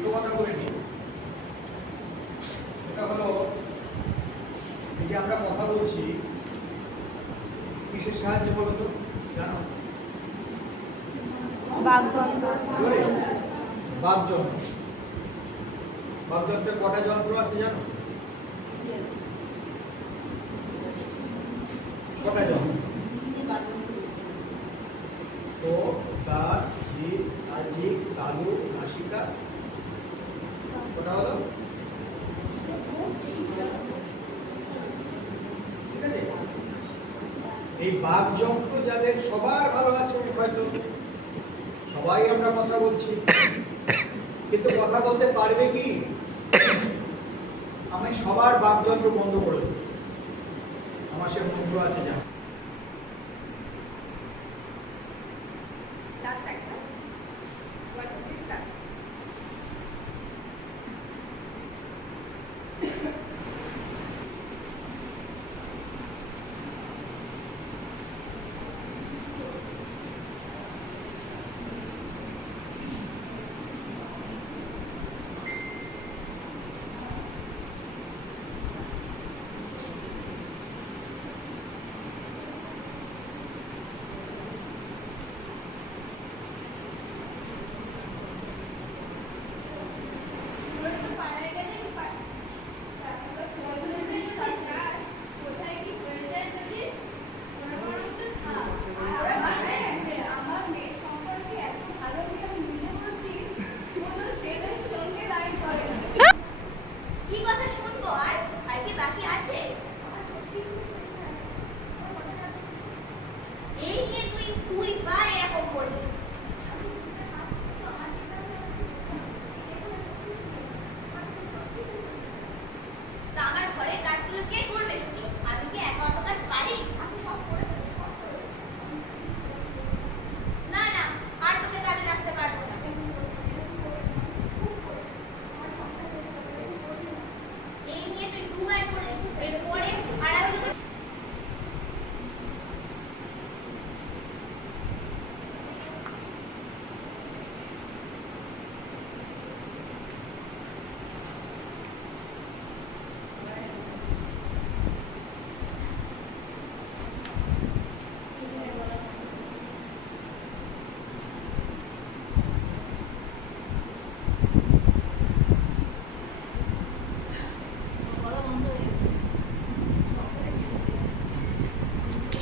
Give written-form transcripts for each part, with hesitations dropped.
দুটো কথা বলে নিই। এটা হলো এই যে আমরা কথা বলছি কিসের সাহায্যে বলো তো, জানো? বাকযন্ত্র। বাকযন্ত্রে কটা যন্ত্র আছে জানো? কটা যন্ত্র? তো দাঁত, জিভ, আজিক, তালু, নাসিকা, কটা হলো? ঠিক আছে। এই বাকযন্ত্র যাদের সবার ভালো আছে, হয়তো সবাই আমরা কথা বলছি, কিন্তু কথা বলতে পারবে কি? আমি সবার বাকযন্ত্র বন্ধ করে দেব। আমার সে মন্ত্র আছে, জানো?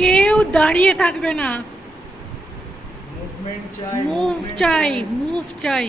কেউ দাঁড়িয়ে থাকবে না, মুভমেন্ট চাই, মুভ চাই, মুভ চাই।